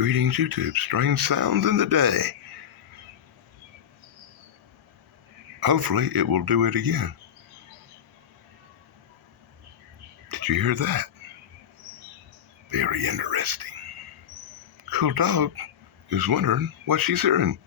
Greetings, YouTube. Strange sounds in the day. Hopefully, it will do it again. Did you hear that? Very interesting. Cool Dog is wondering what she's hearing.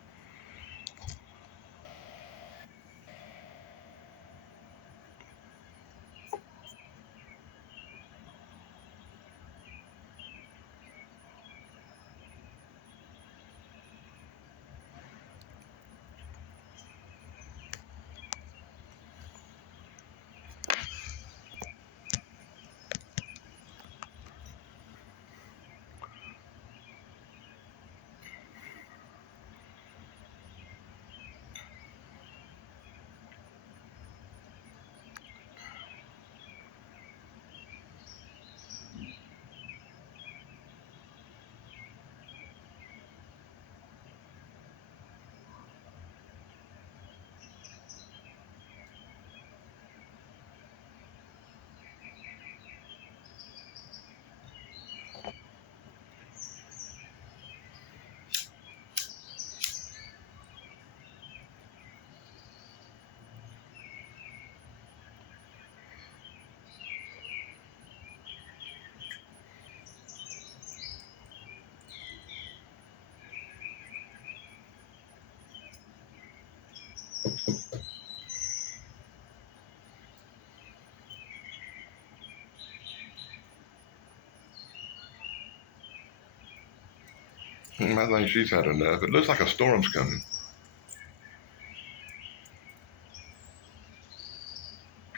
I think she's had enough. It looks like a storm's coming.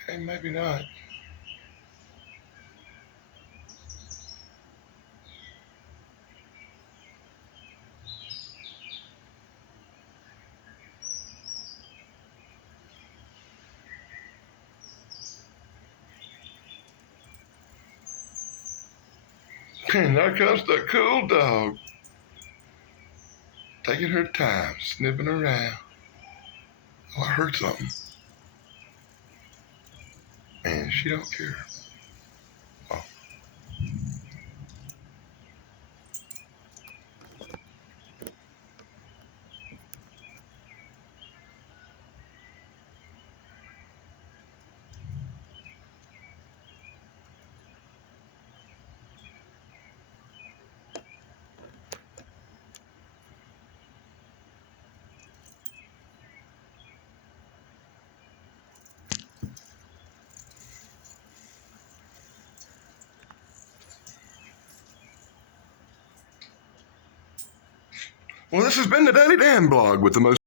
Okay, maybe not. And there comes the Cool Dog. Taking her time, sniffing around. Oh, I heard something. Man, she don't care. Oh. Well, this has been the Daily Dan Blog with the most